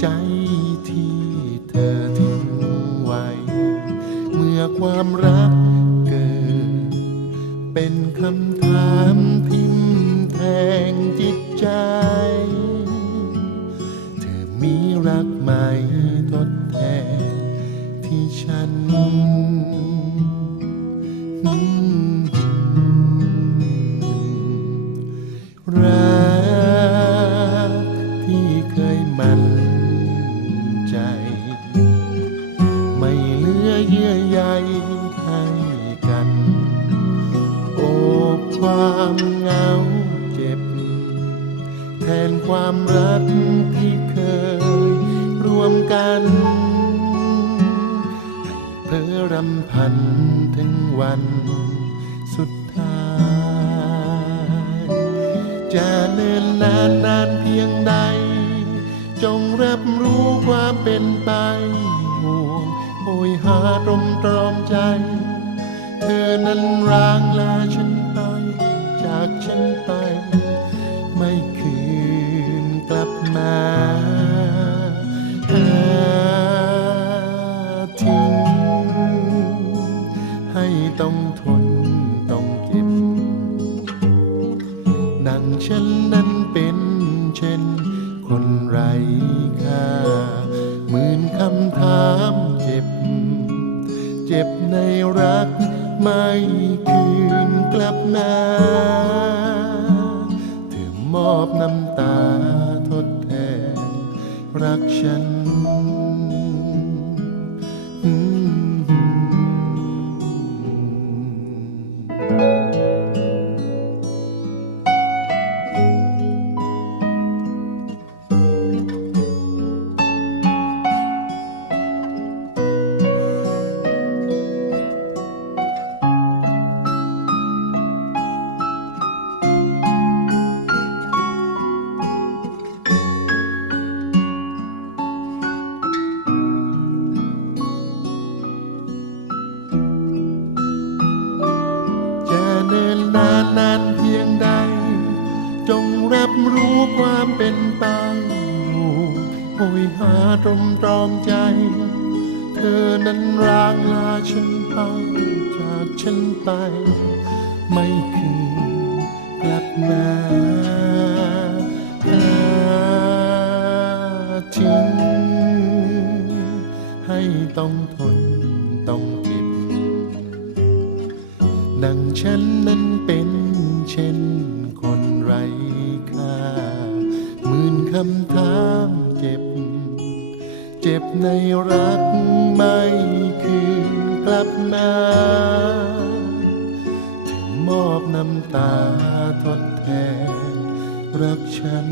ใจที่เธอทิ้งไว้ เมื่อความรักเกิด เป็นคำถามทิ่มแทงจิตใจ เธอมีรักใหม่ทดแทนที่ฉัน ให้กัน โอบความเหงาเจ็บ แทนความรักที่เคยรวมกันให้เพ้อรำพันถึงวันสุดท้าย จะเนินนานนานเพียงใด จงรับรู้ความเป็นไปห่วง ยหาตรมตรอมใจ เธอนั้นร้างลาฉันไป จากฉันไป ไม่คืนกลับมาหาทิ้งให้ต้องทนต้องเจ็บ ดังฉันนั้นเป็นเช่น คนไร้ค่าหมื่นคำถามเจ็บ ในรักไม่คืนกลับมาเธอมอบน้ำตาทดแทนรักฉัน หยหาตรมตรอมใจ เธอนั้นร้างลาฉันไปจากฉันไป ไม่คืนกลับมาหาทิ้งให้ต้องทนต้องเจ็บดังฉันนั้นเป็นเช่นคนไร้ค่าหมื่นคำถาม เจ็บในรักไม่คืนกลับมาถึงมอบน้ำตาทดแทนรักฉัน